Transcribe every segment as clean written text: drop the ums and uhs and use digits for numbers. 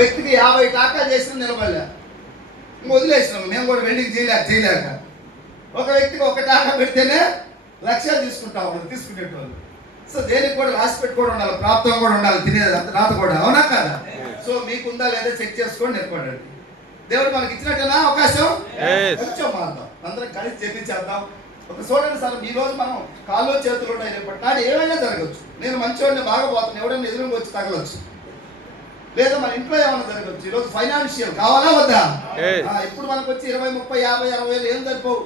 వ్యక్తికి 50 టాకా చేసిన నిలబడలే, వదిలేసినాము. మేము కూడా వెండికి చేయలేక ఒక వ్యక్తికి 1 టాకా పెడితేనే లక్ష్యాలు తీసుకునేటోళ్ళు. సో దేనికి కూడా రాసి పెట్టుకోవడం ఉండాలి, ప్రాప్తం కూడా ఉండాలి, తినేది రాత కూడా, అవునా కాదా? సో మీకుందా లేదా చెక్ చేసుకొని నిలబడండి. దేవుడు మనకి ఇచ్చినట్టేనా అవకాశం? కొంచెం మారుదాం, అందరం కలిసి చేద్దాం. ఒక చూడండి సార్, ఈ రోజు మనం కాళ్ళు చేతులు ఉన్నాయి, రేపటి నాడు ఏమైనా జరగచ్చు. నేను మంచివాడిని బాగా పోతాను, ఎవడైనా ఎదురుగా వచ్చి తగలచ్చు, లేదా మన ఇంట్లో ఏమైనా జరగచ్చు. ఈరోజు ఫైనాన్షియల్ కావాలా వద్దా? ఇప్పుడు మనకు వచ్చి 20, 30, 50, 60 ఏం సరిపోవు.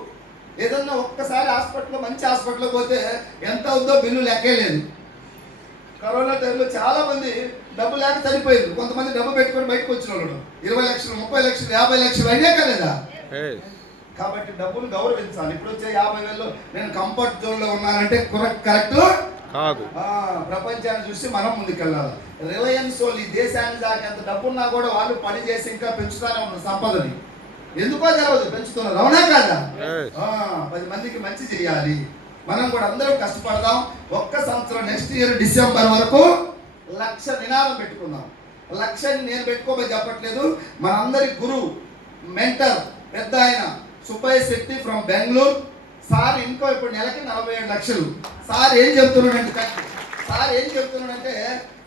ఏదన్నా ఒక్కసారి హాస్పిటల్లో మంచి హాస్పిటల్లో పోతే ఎంత అవుద్దో బిల్లు లెక్కే లేదు. కరోనా టైంలో చాలా మంది డబ్బు లేక చనిపోయింది. కొంతమంది డబ్బు పెట్టుకొని బయటకు వచ్చిన వాళ్ళు 20 లక్షలు, 30 లక్షలు, 50 లక్షలు అయినా కదా. కాబట్టి డబ్బును గౌరవించాలి. ఇప్పుడు వచ్చే 50,000 నేను కంఫర్ట్ జోన్ లో ఉన్నానంటే కరెక్ట్ కాదు. ప్రపంచాన్ని చూసి మనం ముందుకెళ్ళాలి. రిలయన్స్ వాళ్ళు ఈ దేశాన్ని దాకా ఎంత డబ్బున్నా కూడా వాళ్ళు పని చేసి ఇంకా పెంచుతానే ఉన్నారు సంపదని. ఎందుకో తెలియదు, పెంచుతున్నారు, అవునా కాదా? 10 మందికి మంచి చేయాలి. మనం కూడా అందరం కష్టపడదాం. ఒక్క సంవత్సరం నెక్స్ట్ ఇయర్ డిసెంబర్ వరకు 1,00,000 నినాదం పెట్టుకుందాం. 1,00,000 నేను పెట్టుకోమని చెప్పట్లేదు. మనందరి గురువు మెంటర్ పెద్ద ఆయన సుబ్బయ్య శెట్టి ఫ్రమ్ బెంగళూరు సార్ ఇంకో ఇప్పుడు నెలకి 47 లక్షలు. సార్ ఏం చెప్తున్నాడంటే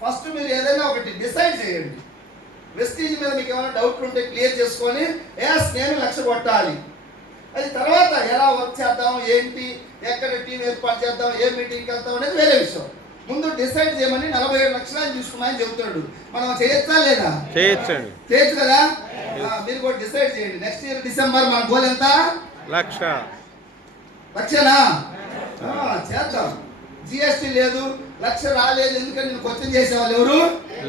ఫస్ట్ మీరు ఏదైనా ఒకటి డిసైడ్ చేయండి. వెస్టీజ్ మీద మీకు ఏమైనా డౌట్లు ఉంటే క్లియర్ చేసుకొని నేను 1,00,000 కొట్టాలి. అది తర్వాత ఎలా వర్క్ చేద్దాం, ఏంటి, ఎక్కడ టీం ఏర్పాటు చేద్దాం, ఏ మీటింగ్కి వెళ్తాం అనేది వేరే విషయం. ముందు డిసైడ్ చేయమని 47 లక్షలు తీసుకున్నాయని చెబుతాడు. మనం చేయొచ్చా లేదా? చేయొచ్చు కదా. మీరు కూడా డిసైడ్ చేయండి. నెక్స్ట్ ఇయర్ డిసెంబర్ మన గోల్ ఎంత? 1,00,000 చేద్దాం. జిఎస్టీ లేదు, 1,00,000 రాలేదు, ఎందుకంటే నేను క్వశ్చన్ చేసేవాళ్ళు ఎవరు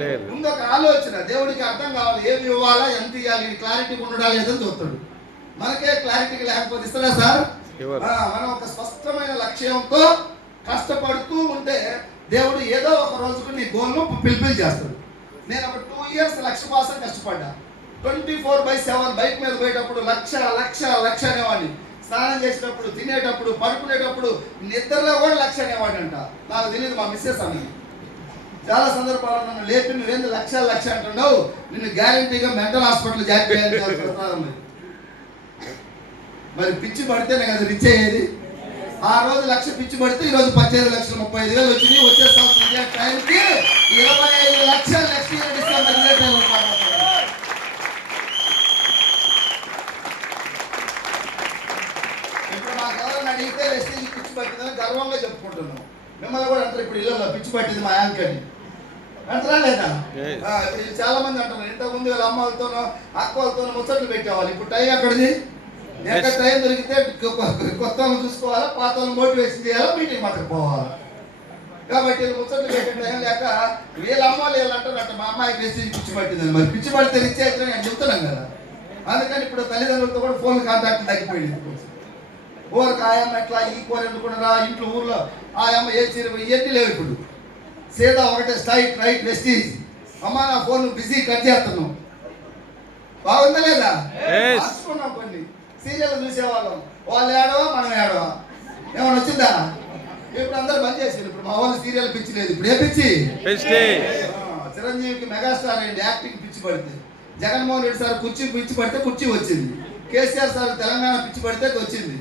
లేదు. ముందు ఒక ఆలోచన, దేవుడికి అర్థం కావాలి, ఏమి ఇవ్వాలా, ఎంత ఇవ్వాలి, క్లారిటీ ఉండడా లేదని చూస్తాడు. మనకే క్లారిటీ లేకపోతే ఇస్తాడా సార్? మనం ఒక స్పష్టమైన లక్ష్యంతో కష్టపడుతూ ఉంటే దేవుడు ఏదో ఒక రోజుకు నీ గోల్ను ఫుల్ఫిల్ చేస్తాడు. నేను ఒక 2 ఇయర్స్ 1,00,000 కోసం కష్టపడ్డా. 24/7 బైక్ మీద పోయేటప్పుడు 1,00,000 అనేవాడిని. స్నానం చేసేటప్పుడు, తినేటప్పుడు, పడుకునేటప్పుడు, నిద్రలో కూడా 1,00,000 అనేవాడంట. నాకు తెలియదు, మా మిస్సెస్ అని చాలా సందర్భాల్లో నన్ను లేపి నువ్వేంది 1,00,000 అంటున్నావు, నిన్ను గ్యారంటీగా మెంటల్ హాస్పిటల్ జాయిన్ చేయాలి. మరి పిచ్చి పడితేనే కదా రిచ్ అయ్యేది. ఆ రోజు 1,00,000 పిచ్చి పడితే ఈరోజు 15,35,000 వచ్చినాయి. వచ్చే సంవత్సరం టైంకి 25 లక్షలు నెక్స్ట్ ఇయర్ డిసెంబర్ ఇప్పుడు మాకు ఎవరైనా అడిగితే వెస్టీజ్ పిచ్చి పట్టిందని గర్వంగా చెప్పుకుంటున్నాం. మిమ్మల్ని కూడా అంటారు ఇప్పుడు ఇళ్ళలో పిచ్చి పట్టింది మా యాంకర్ని అంటారా లేదా? చాలా మంది అంటున్నారు, ఇంతకుముందు వీళ్ళ అమ్మ వాళ్ళతోనో అక్క వాళ్ళతోనో ముచ్చట్లు పెట్టేవాళ్ళు. ఇప్పుడు టైం ఎక్కడిది? ఎక్కడ టైం దొరికితే కొత్త వాళ్ళని చూసుకోవాలా, పాత వాళ్ళని మోటివేషన్ చేయాలా, మీటింగ్ మాత్రం పోవాలా. కాబట్టి వీళ్ళు ముచ్చట్లు పెట్టే టైం లేక వీళ్ళ అమ్మ వీళ్ళు అంటారంట మా అమ్మాయికి వెస్టీజ్ పిచ్చి పట్టిందని. మరి పిచ్చి పడితే రిచ్ అయితే నేను చెప్తున్నాం కదా. అందుకని ఇప్పుడు తల్లిదండ్రులతో కూడా ఫోన్ కాంటాక్ట్ తగ్గిపోయింది. ఊరికి ఆయమ్మ ఎట్లా ఈ కూర ఎందుకున్నారా, ఇంట్లో ఊర్లో ఆయమ్మ ఏ చీర ఇవన్నీ లేవు. ఇప్పుడు సీదా ఒకటే స్ట్రైట్ రైట్ వెస్టీజ్. అమ్మ నా ఫోన్ బిజీ కట్ చేస్తున్నాం. బాగుందా లేదా? మార్చుకున్నాం. కొన్ని సీరియల్ చూసేవాళ్ళం, వాళ్ళు ఏడవా మనం ఏడవా, ఏమైనా వచ్చిందా? ఇప్పుడు అందరూ బంద్ చేసారు. ఇప్పుడు మా వాళ్ళు సీరియల్ పిచ్చి లేదు. ఇప్పుడు ఏ పిచ్చి? చిరంజీవికి మెగాస్టార్ అయింది, యాక్టింగ్ పిచ్చి పడితే. జగన్మోహన్ రెడ్డి సార్ కుర్చీ పిచ్చి పడితే కుర్చీ వచ్చింది. కేసీఆర్ సార్ తెలంగాణ పిచ్చి పడితే వచ్చింది.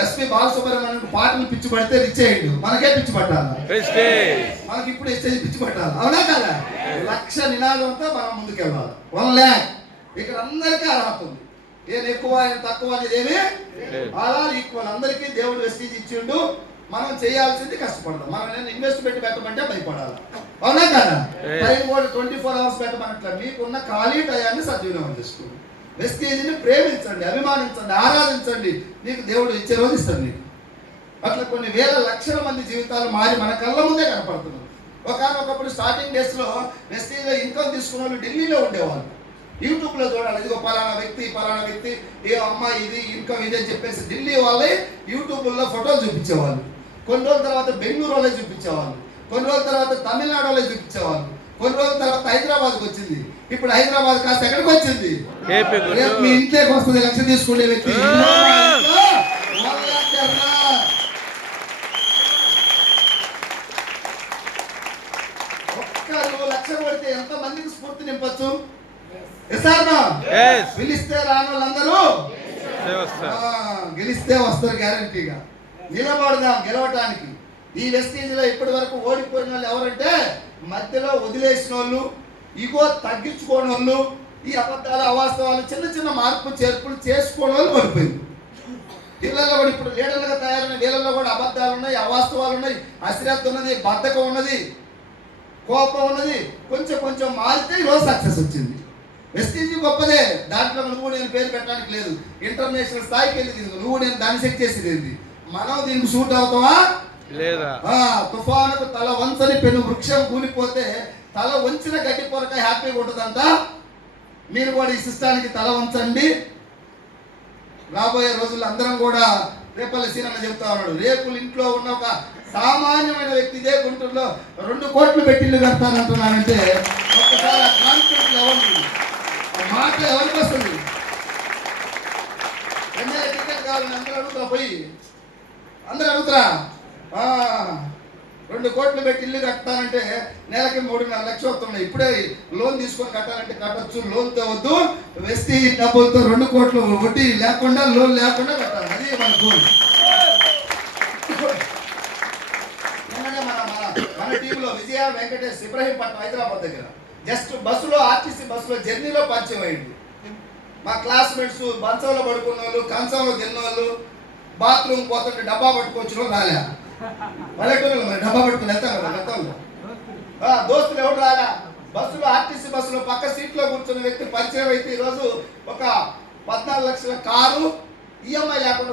ఎస్పీ బాలసుబ్రహ్మణ్యం పాటలు పిచ్చి పడితే రిచ్ అయ్యిండు. మనకే పిచ్చి పట్టాలి, మనకి ఇప్పుడు ఎస్టేజ్ పిచ్చి పట్టాలి, అవునా కదా? 1,00,000 నినాదంతో మనం ముందుకెళ్ళాలి. 1 lakh ఇక్కడ అందరికీ అర్హత ఉంది. ఏం ఎక్కువ తక్కువ అనేది ఏమి అలా ఈక్వల్ అందరికీ దేవుడు వెస్టీజ్ ఇచ్చిండు. మనం చేయాల్సింది కష్టపడదాం. మనం ఇన్వెస్ట్మెంట్ పెట్టమంటే భయపడాలి, అవునా కదా? టైం కూడా 24 అవర్స్ పెట్టమన్నట్ల మీకున్న ఖాళీ టయాన్ని సద్వినియోగం చేసుకోండి. వెస్టీజ్ని ప్రేమించండి, అభిమానించండి, ఆరాధించండి. నీకు దేవుడు ఇచ్చే రోజు ఇస్తాడు నీకు. అట్లా కొన్ని వేల లక్షల మంది జీవితాలు మారి మన కళ్ళ ముందే కనపడుతున్నారు. ఒకప్పుడు స్టార్టింగ్ డేస్లో వెస్టీజ్లో ఇన్కమ్ తీసుకున్న వాళ్ళు ఢిల్లీలో ఉండేవాళ్ళు. యూట్యూబ్లో చూడాలి, ఇదిగో పలానా వ్యక్తి ఏ అమ్మాయి ఇది ఇన్కమ్ ఇది అని చెప్పేసి ఢిల్లీ వాళ్ళే యూట్యూబ్లో ఫోటోలు చూపించేవాళ్ళు. కొన్ని రోజుల తర్వాత బెంగళూరు వాళ్ళే చూపించేవాళ్ళు, కొన్ని రోజుల తర్వాత తమిళనాడు వాళ్ళే చూపించేవాళ్ళు, కొన్ని రోజుల తర్వాత హైదరాబాద్కి వచ్చింది. ఇప్పుడు హైదరాబాద్ కాస్త ఎక్కడికి వచ్చింది? మీ ఇంట్లోకి వస్తుంది. 1,00,000 తీసుకునే వ్యక్తి ఒక్క 1,00,000 పడితే ఎంత మందికి స్ఫూర్తి నింపచ్చు? పిలిస్తే రాని వాళ్ళందరూ గెలిస్తే వస్తారు గ్యారంటీగా. నిలబడదాం గెలవటానికి. ఈ వెస్టీజ్ లో ఇప్పటి వరకు ఓడిపోయిన వాళ్ళు ఎవరంటే మధ్యలో వదిలేసిన వాళ్ళు, ఇగో తగ్గించుకోని వాళ్ళు, ఈ అబద్ధాలు అవాస్తవాలు చిన్న చిన్న మార్పు చేర్పులు చేసుకోవడం వాళ్ళు పడిపోయింది. పిల్లల్లో కూడా ఇప్పుడు లీడర్లుగా తయారైన వీళ్ళల్లో కూడా అబద్ధాలు ఉన్నాయి, అవాస్తవాలు ఉన్నాయి, అశ్రద్ధ ఉన్నది, బద్ధకం ఉన్నది, కోపం ఉన్నది. కొంచెం కొంచెం మారితే ఈరోజు సక్సెస్ వచ్చింది. వెస్టీజ్ గొప్పదే, దాంట్లో నువ్వు నేను పేరు పెట్టడానికి లేదు. ఇంటర్నేషనల్ స్థాయికి వెళ్ళి నువ్వు నేను దాన్ని చెక్ చేసేది ఏంటి? మనం దీనికి షూట్ అవుతావా లేదా? తుఫానుకు తల వంచని పెను వృక్షం కూలిపోతే తల వంచిన గడ్డి పొరక హ్యాపీగా ఉంటుందంట. మీరు కూడా ఈ సిస్టానికి తల వంచండి. రాబోయే రోజుల్లో అందరం కూడా రేపల్లి సీనన్న చెప్తా ఉన్నాడు, రేపులు ఇంట్లో ఉన్న ఒక సామాన్యమైన వ్యక్తి ఇదే గుంటూరులో 2 కోట్లు పెట్టి ఇల్లు కడతానంటున్నానంటే ఒక్కసారి ఆ కాన్ఫిడెన్స్ ఎవరికి, మాట ఎవరికి వస్తుంది? ఎమ్మెల్యే టికెట్ కావాలని అందరూ అడుగుతా, పోయి అందరూ అడుగుతారా? 2 కోట్లు పెట్టి ఇల్లు కట్టాలంటే నెలకి 3.5 లక్షలు అవుతున్నాయి. ఇప్పుడే లోన్ తీసుకొని కట్టాలంటే కట్టచ్చు. లోన్ తేవద్దు, వెస్టీ డబ్బులతో 2 కోట్లు వడ్డీ లేకుండా, లోన్ లేకుండా కట్టాలి. అది మన గోల్. మన టీంలో విజయ వెంకటేష్ ఇబ్రహీంపట్నం హైదరాబాద్ దగ్గర జస్ట్ బస్సులో, ఆర్టీసీ బస్సులో జర్నీలో పరిచయం అయ్యింది. మా క్లాస్మేట్స్ బంచంలో పడుకున్న వాళ్ళు, కంచంలో తిన్న వాళ్ళు, బాత్రూమ్ పోతుంటే డబ్బా పట్టుకొచ్చిన వాళ్ళు రాలే. పల్లెటూరులో మరి డబ్బా పట్టుకుని వెళ్తాం కదా గతంలో. దోస్తులు ఎవరు రాలా. బస్సులో, ఆర్టీసీ బస్సులో పక్క సీట్లో కూర్చున్న వ్యక్తి పరిచయం అయితే ఈరోజు ఒక 14 లక్షల కారు ఈఎంఐ లేకుండా